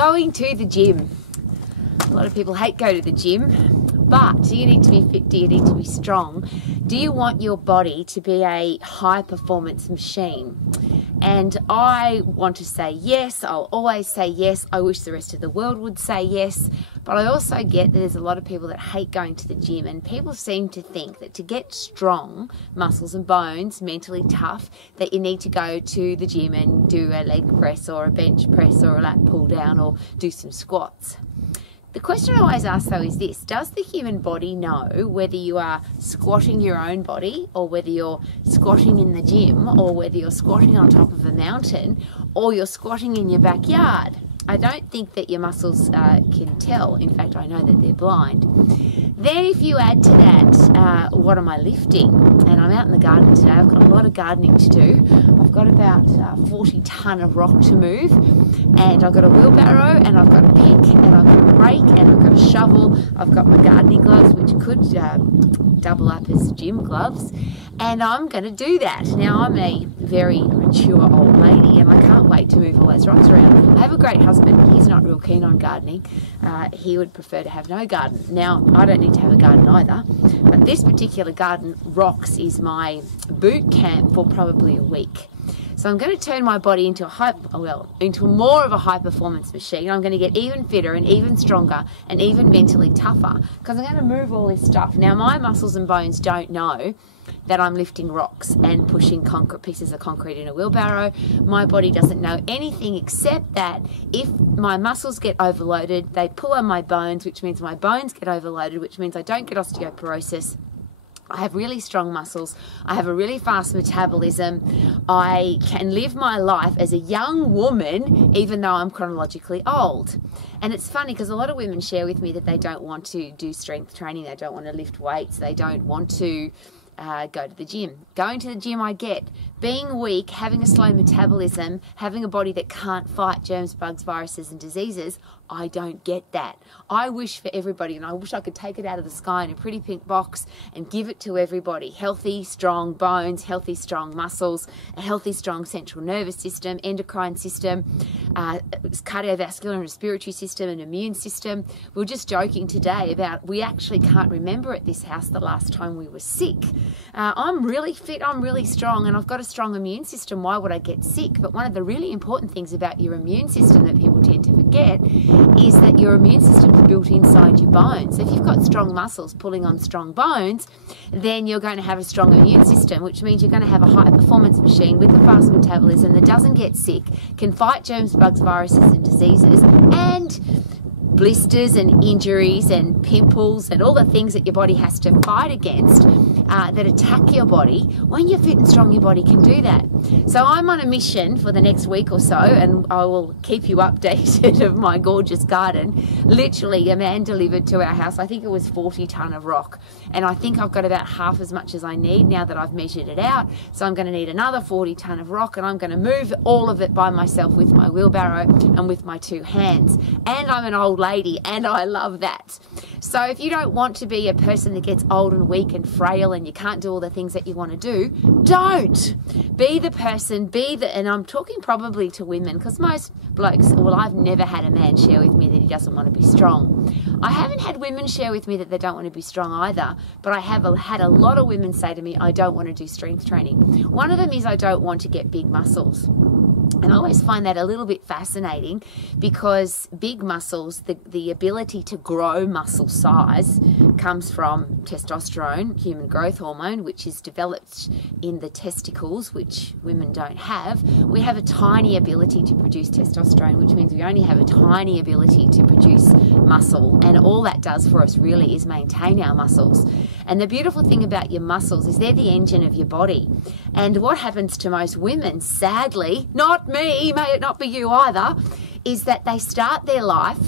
Going to the gym. A lot of people hate go to the gym, but do you need to be fit? Do you need to be strong? Do you want your body to be a high performance machine? And I want to say yes. I'll always say yes. I wish the rest of the world would say yes. But I also get that there's a lot of people that hate going to the gym, and people seem to think that to get strong, muscles and bones, mentally tough, that you need to go to the gym and do a leg press or a bench press or a lat pull down or do some squats. The question I always ask though is this: does the human body know whether you are squatting your own body, or whether you're squatting in the gym, or whether you're squatting on top of a mountain, or you're squatting in your backyard? I don't think that your muscles can tell. In fact, I know that they're blind. Then if you add to that, what am I lifting? And I'm out in the garden today. I've got a lot of gardening to do. I've got about 40 tonne of rock to move, and I've got a wheelbarrow, and I've got a pick, and I've got a rake, and I've got a shovel. I've got my gardening gloves, which could double up as gym gloves, and I'm going to do that. Now, I'm a very mature old lady, and I can't wait to move all those rocks around. I have a great husband. He's not real keen on gardening. He would prefer to have no garden. Now, I don't need to have a garden either, but this particular garden, rocks, is my boot camp for probably a week. So I'm going to turn my body into into more of a high performance machine. I'm going to get even fitter and even stronger and even mentally tougher, because I'm going to move all this stuff. Now, my muscles and bones don't know that I'm lifting rocks and pushing pieces of concrete in a wheelbarrow. My body doesn't know anything except that if my muscles get overloaded, they pull on my bones, which means my bones get overloaded, which means I don't get osteoporosis. I have really strong muscles. I have a really fast metabolism. I can live my life as a young woman, even though I'm chronologically old. And it's funny because a lot of women share with me that they don't want to do strength training. They don't want to lift weights. They don't want to go to the gym. Going to the gym, I get. Being weak, having a slow metabolism, having a body that can't fight germs, bugs, viruses and diseases, I don't get that. I wish for everybody, and I wish I could take it out of the sky in a pretty pink box and give it to everybody. Healthy, strong bones, healthy, strong muscles, a healthy, strong central nervous system, endocrine system, cardiovascular and respiratory system, and immune system. We were just joking today about we actually can't remember at this house the last time we were sick. I'm really fit, I'm really strong, and I've got a strong immune system. Why would I get sick? But one of the really important things about your immune system that people tend to forget is that your immune system is built inside your bones. So if you've got strong muscles pulling on strong bones, then you're going to have a strong immune system, which means you're going to have a high performance machine with a fast metabolism that doesn't get sick, can fight germs, bugs, viruses and diseases, and blisters and injuries and pimples and all the things that your body has to fight against that attack your body. When you're fit and strong, your body can do that. So I'm on a mission for the next week or so, and I will keep you updated of my gorgeous garden. Literally, a man delivered to our house, I think it was 40 tonne of rock, and I think I've got about half as much as I need now that I've measured it out. So I'm going to need another 40 tonne of rock, and I'm going to move all of it by myself with my wheelbarrow and with my two hands. And I'm an old lady, and I love that. So if you don't want to be a person that gets old and weak and frail and you can't do all the things that you want to do, don't. Be the person, and I'm talking probably to women, because most blokes, well, I've never had a man share with me that he doesn't want to be strong. I haven't had women share with me that they don't want to be strong either, but I have had a lot of women say to me, I don't want to do strength training. One of them is I don't want to get big muscles. And I always find that a little bit fascinating, because big muscles, the ability to grow muscle size comes from testosterone, human growth hormone, which is developed in the testicles, which women don't have. We have a tiny ability to produce testosterone, which means we only have a tiny ability to produce muscle. And all that does for us really is maintain our muscles. And the beautiful thing about your muscles is they're the engine of your body. And what happens to most women, sadly, not me, may it not be you either, is that they start their life,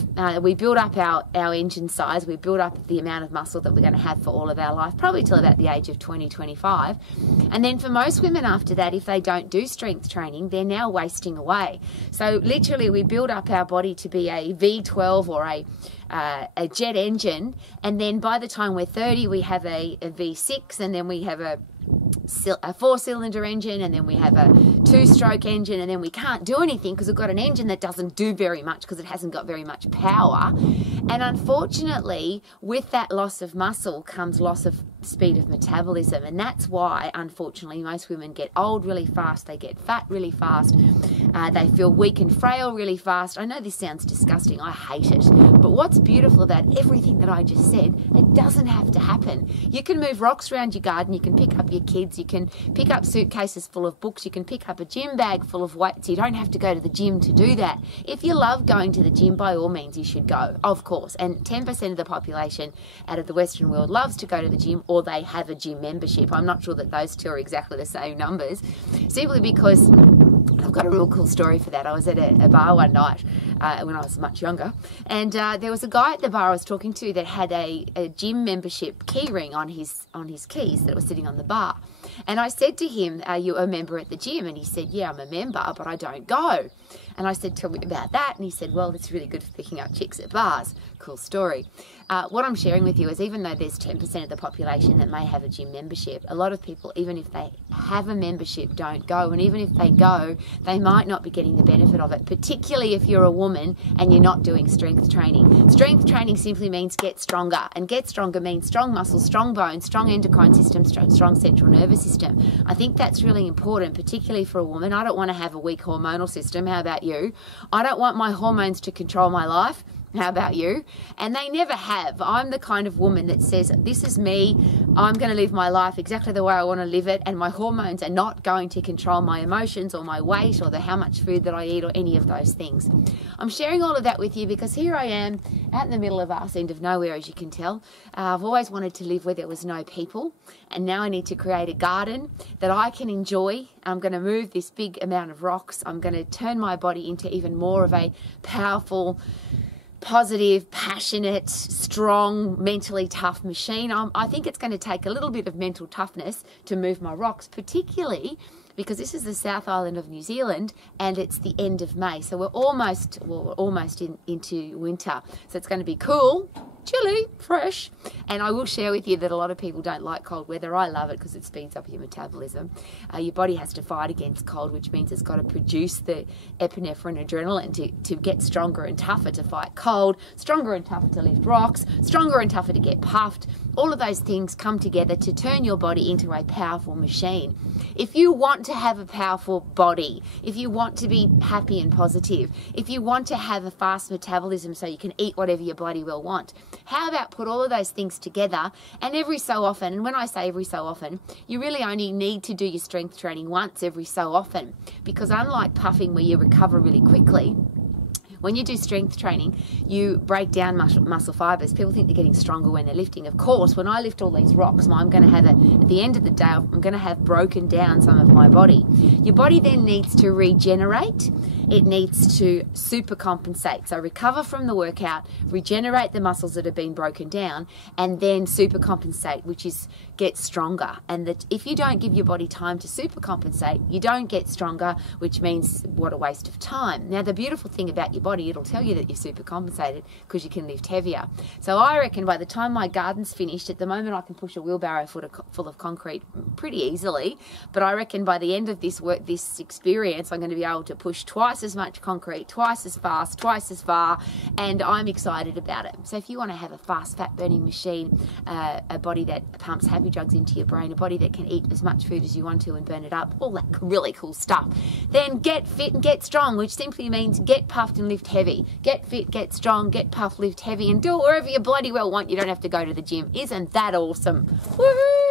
we build up our engine size, we build up the amount of muscle that we're going to have for all of our life, probably till about the age of 20, 25. And then for most women after that, if they don't do strength training, they're now wasting away. So literally we build up our body to be a V12 or a jet engine, and then by the time we're 30 we have a V6, and then we have a a 4-cylinder engine, and then we have a 2-stroke engine, and then we can't do anything because we've got an engine that doesn't do very much because it hasn't got very much power. And unfortunately, with that loss of muscle comes loss of speed of metabolism, and that's why unfortunately most women get old really fast, they get fat really fast, they feel weak and frail really fast. I know this sounds disgusting, I hate it, but what's beautiful about everything that I just said, it doesn't have to happen. You can move rocks around your garden, you can pick up your kids, you can pick up suitcases full of books, you can pick up a gym bag full of weights. You don't have to go to the gym to do that. If you love going to the gym, by all means you should go, of course. And 10% of the population out of the Western world loves to go to the gym, or they have a gym membership. I'm not sure that those two are exactly the same numbers, simply because I've got a real cool story for that. I was at a bar one night when I was much younger, and there was a guy at the bar I was talking to that had a gym membership key ring on his keys that was sitting on the bar. And I said to him, "Are you a member at the gym?" And he said, "Yeah, I'm a member, but I don't go." And I said, "Tell me about that." And he said, "Well, it's really good for picking up chicks at bars." Cool story. What I'm sharing with you is, even though there's 10% of the population that may have a gym membership, a lot of people, even if they have a membership, don't go. And even if they go, they might not be getting the benefit of it, particularly if you're a woman and you're not doing strength training. Strength training simply means get stronger, and get stronger means strong muscles, strong bones, strong endocrine system, strong central nervous system. I think that's really important, particularly for a woman. I don't want to have a weak hormonal system. How about you? I don't want my hormones to control my life. How about you? And they never have. I'm the kind of woman that says, this is me, I'm going to live my life exactly the way I want to live it, and my hormones are not going to control my emotions or my weight or how much food that I eat or any of those things. I'm sharing all of that with you because here I am out in the middle of arse end of nowhere, as you can tell. I've always wanted to live where there was no people, and now I need to create a garden that I can enjoy. I'm going to move this big amount of rocks. I'm going to turn my body into even more of a powerful, positive, passionate, strong, mentally tough machine. I think it's going to take a little bit of mental toughness to move my rocks, particularly because this is the South Island of New Zealand and it's the end of May. So we're almost into winter. So it's going to be cool, chilly, fresh. And I will share with you that a lot of people don't like cold weather. I love it because it speeds up your metabolism. Your body has to fight against cold, which means it's got to produce the epinephrine, adrenaline to get stronger and tougher to fight cold, stronger and tougher to lift rocks, stronger and tougher to get puffed. All of those things come together to turn your body into a powerful machine. If you want to have a powerful body, if you want to be happy and positive, if you want to have a fast metabolism so you can eat whatever you bloody well want, how about put all of those things together, and every so often, and when I say every so often, you really only need to do your strength training once every so often, because unlike puffing where you recover really quickly, when you do strength training, you break down muscle fibers. People think they're getting stronger when they're lifting. Of course, when I lift all these rocks, I'm going to have at the end of the day, I'm going to have broken down some of my body. Your body then needs to regenerate. It needs to super compensate. So recover from the workout, regenerate the muscles that have been broken down, and then super compensate, which is get stronger. And that if you don't give your body time to super compensate, you don't get stronger, which means what a waste of time. Now, the beautiful thing about your body, it'll tell you that you're super compensated because you can lift heavier. So I reckon by the time my garden's finished, at the moment I can push a wheelbarrow full of concrete pretty easily, but I reckon by the end of this experience, I'm going to be able to push twice as much concrete, twice as fast, twice as far, and I'm excited about it. So if you want to have a fast fat burning machine, a body that pumps happy drugs into your brain, a body that can eat as much food as you want to and burn it up, all that really cool stuff, then get fit and get strong, which simply means get puffed and lift heavy. Get fit, get strong, get puffed, lift heavy, and do it wherever you bloody well want. You don't have to go to the gym. Isn't that awesome? Woohoo!